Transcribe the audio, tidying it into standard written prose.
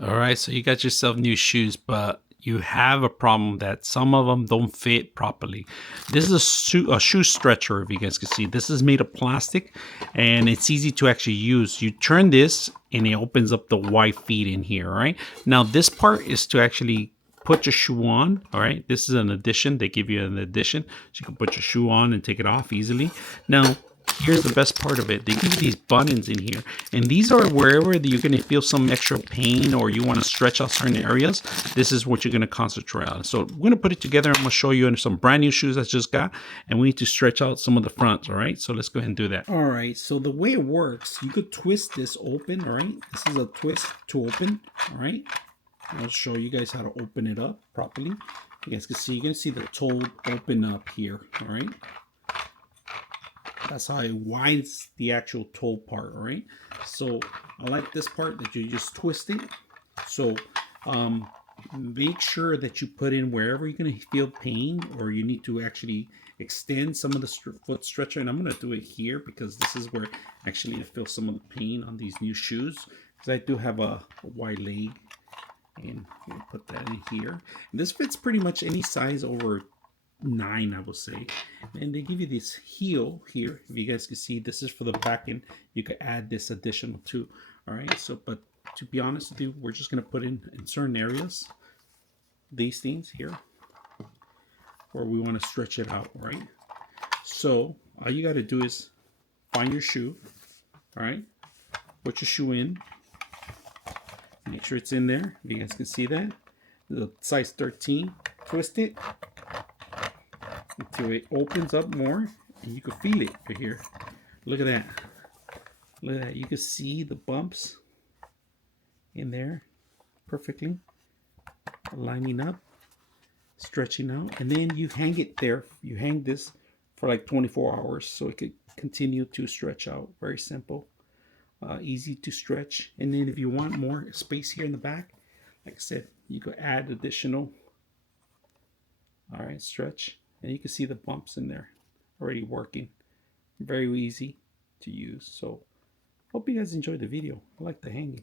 All right, so you got yourself new shoes, but you have a problem that some of them don't fit properly. This is a shoe stretcher, if you guys can see. This is made of plastic, and it's easy to actually use. You turn this, and it opens up the wide feet in here, all right? Now, this part is to actually put your shoe on, all right? This is an addition. They give you an addition, so you can put your shoe on and take it off easily. Now, here's the best part of it. They give you these buttons in here, and these are wherever you're going to feel some extra pain or you want to stretch out certain areas. This is what you're going to concentrate on. So we're going to put it together. I'm going to show you some brand new shoes I just got, and we need to stretch out some of the fronts. All right, so let's go ahead and do that. All right, so the way it works, you could twist this open. All right, this is a twist to open. All right, I'll show you guys how to open it up properly. You guys can see, you're going to see the toe open up here. All right, that's how it winds the actual toe part, all right? So I like this part that you just twist it. So make sure that you put in wherever you're going to feel pain or you need to actually extend some of the foot stretcher. And I'm going to do it here because this is where actually I feel some of the pain on these new shoes, because I do have a wide leg. And we'll put that in here. And this fits pretty much any size over 9, I will say. And they give you this heel here. If you guys can see, this is for the back end. You could add this additional too. All right, so but to be honest with you, we're just going to put in certain areas these things here where we want to stretch it out. Right, so all you got to do is find your shoe. All right, put your shoe in, make sure it's in there. If you guys can see that, the size 13, twist it until it opens up more, and you can feel it right here. Look at that. Look at that. You can see the bumps in there perfectly, lining up, stretching out, and then you hang it there. You hang this for like 24 hours so it could continue to stretch out. Very simple, easy to stretch. And then if you want more space here in the back, like I said, you could add additional. All right, stretch. And you can see the bumps in there already working. Very easy to use. So hope you guys enjoyed the video. I like the hanging.